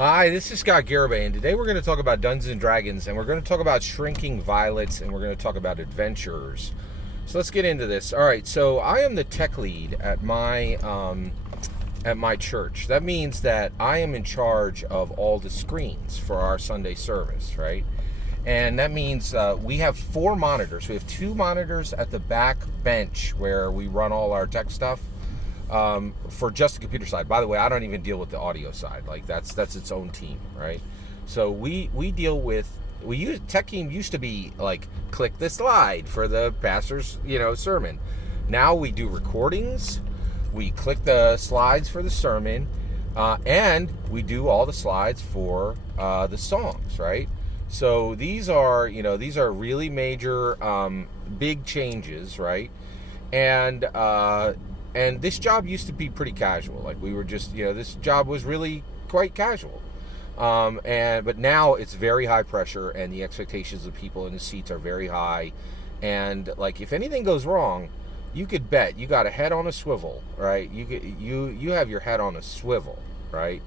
Hi, this is Scott Garibay, and today we're going to talk about Dungeons and Dragons, and we're going to talk about shrinking violets, and we're going to talk about adventurers. So let's get into this. All right, so I am the tech lead at my church. That means that I am in charge of all the screens for our Sunday service, right? And that means we have 4 monitors. We have 2 monitors at the back bench where we run all our tech stuff. For just the computer side. By the way, I don't even deal with the audio side. Like that's its own team, right? So we deal with tech team used to be like click the slide for the pastor's sermon. Now we do recordings, we click the slides for the sermon, and we do all the slides for the songs, right? So these are really major big changes, right? And this job used to be pretty casual. Like we were just, this job was really quite casual. But now it's very high pressure, and the expectations of people in the seats are very high. And like if anything goes wrong, you could bet you got a head on a swivel, right? You have your head on a swivel, right?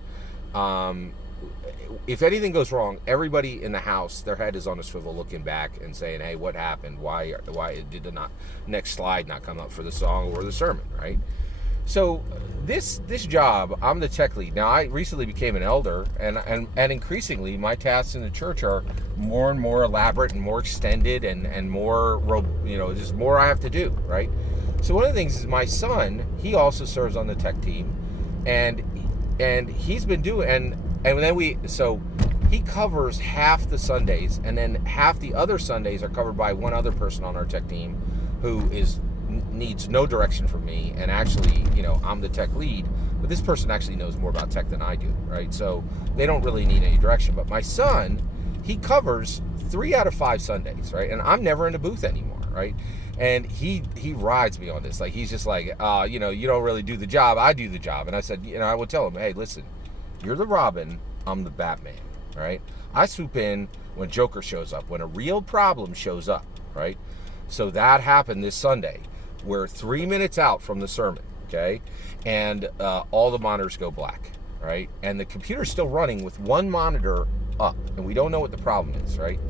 If anything goes wrong, everybody in the house, their head is on a swivel looking back and saying, hey, what happened? Why did the next slide not come up for the song or the sermon, right? So this job, I'm the tech lead. Now, I recently became an elder, and increasingly my tasks in the church are more and more elaborate and more extended and more, just more I have to do, right? So one of the things is my son, he also serves on the tech team, and he's been doing, and then so he covers half the Sundays, and then half the other Sundays are covered by one other person on our tech team who needs no direction from me. And actually, I'm the tech lead, but this person actually knows more about tech than I do, right? So they don't really need any direction. But my son, he covers 3 out of 5 Sundays, right? And I'm never in the booth anymore, right? And he rides me on this. Like, he's just like, you don't really do the job. I do the job. And I said, I would tell him, hey, listen, you're the Robin, I'm the Batman, right? I swoop in when Joker shows up, when a real problem shows up, right? So that happened this Sunday. We're 3 minutes out from the sermon, okay? And all the monitors go black, right? And the computer's still running with one monitor up, and we don't know what the problem is, right?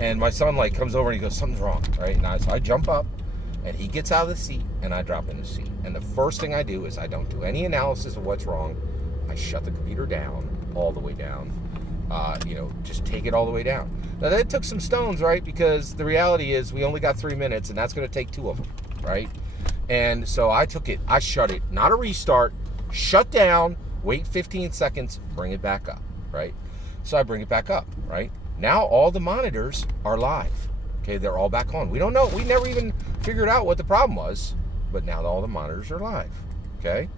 And my son comes over and he goes, something's wrong, right? And so I jump up, and he gets out of the seat, and I drop in the seat. And the first thing I do is I don't do any analysis of what's wrong. I shut the computer down, all the way down, just take it all the way down. Now that took some stones, right? Because the reality is we only got 3 minutes, and that's going to take 2 of them, right? And so I took it, I shut it, not a restart, shut down, wait 15 seconds, bring it back up, right? So I bring it back up, right? Now all the monitors are live, okay? They're all back on. We don't know, we never even figured out what the problem was, but now all the monitors are live, okay?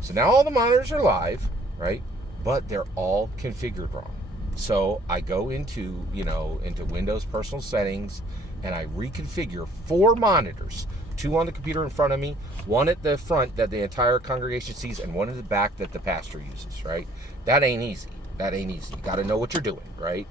So now all the monitors are live, right? But they're all configured wrong. So I go into Windows personal settings, and I reconfigure 4 monitors, 2 on the computer in front of me, 1 at the front that the entire congregation sees, and 1 at the back that the pastor uses, right? That ain't easy. You got to know what you're doing, right?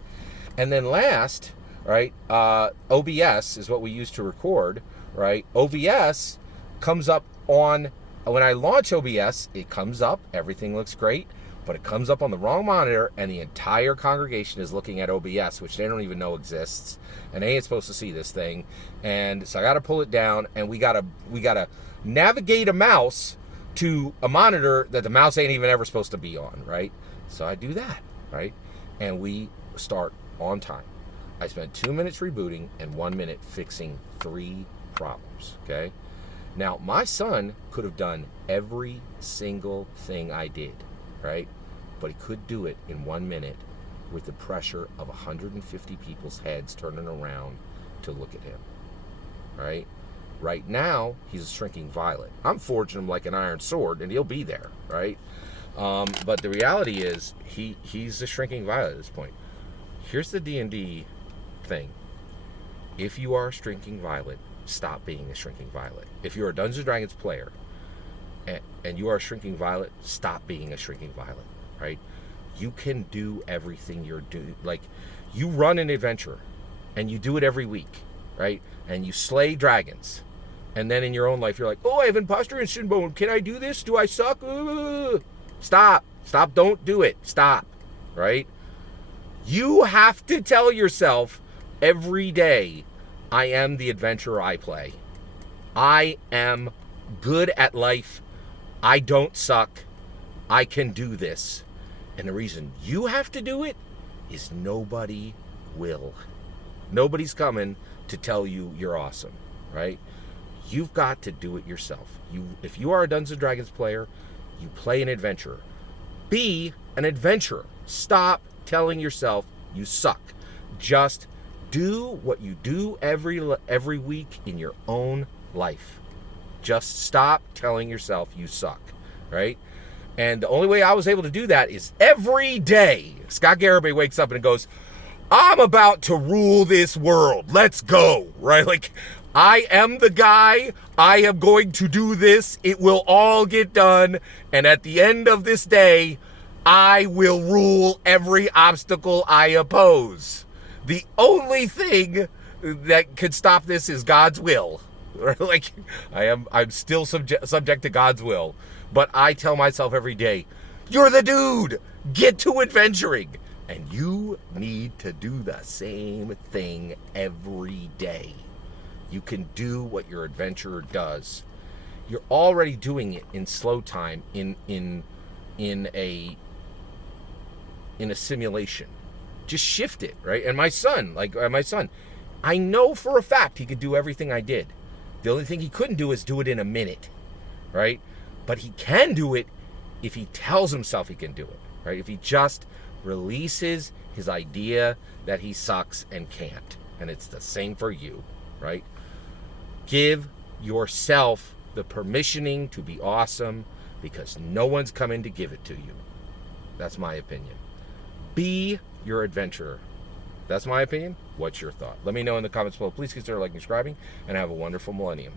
And then last, right, OBS is what we use to record, right? OBS comes up on... When I launch OBS, it comes up, everything looks great, but it comes up on the wrong monitor, and the entire congregation is looking at OBS, which they don't even know exists, and they ain't supposed to see this thing. And so I got to pull it down, and we gotta navigate a mouse to a monitor that the mouse ain't even ever supposed to be on, right? So I do that, right? And we start on time. I spent 2 minutes rebooting and 1 minute fixing 3 problems, okay? Now, my son could have done every single thing I did, right? But he could do it in 1 minute with the pressure of 150 people's heads turning around to look at him, right? Right now, he's a shrinking violet. I'm forging him like an iron sword, and he'll be there, right? But the reality is, he's a shrinking violet at this point. Here's the D&D thing. If you are a shrinking violet, stop being a shrinking violet. If you're a Dungeons & Dragons player and you are a shrinking violet, stop being a shrinking violet, right? You can do everything you're doing. Like, you run an adventure and you do it every week, right? And you slay dragons. And then in your own life, you're like, oh, I have imposter and shinbone. Can I do this? Do I suck? Stop. Don't do it. Stop. right? You have to tell yourself every day, I am the adventurer I play. I am good at life. I don't suck. I can do this. And the reason you have to do it is nobody will. Nobody's coming to tell you you're awesome, right? You've got to do it yourself. If you are a Dungeons & Dragons player, you play an adventurer. Be an adventurer. Stop telling yourself you suck. Just do what you do every week in your own life. Just stop telling yourself you suck, right? And the only way I was able to do that is every day. Scott Garibay wakes up and goes, I'm about to rule this world. Let's go, right? Like, I am the guy. I am going to do this. It will all get done. And at the end of this day, I will rule every obstacle I oppose. The only thing that could stop this is God's will. Like, I'm still subject to God's will. But I tell myself every day, you're the dude. Get to adventuring. And you need to do the same thing every day. You can do what your adventurer does. You're already doing it in slow time in a simulation. Just shift it, right? And my son, I know for a fact he could do everything I did. The only thing he couldn't do is do it in a minute, right? But he can do it if he tells himself he can do it, right? If he just releases his idea that he sucks and can't. And it's the same for you, right? Give yourself the permissioning to be awesome because no one's coming to give it to you. That's my opinion. Be your adventurer. That's my opinion. What's your thought? Let me know in the comments below. Please consider liking and subscribing, and have a wonderful millennium.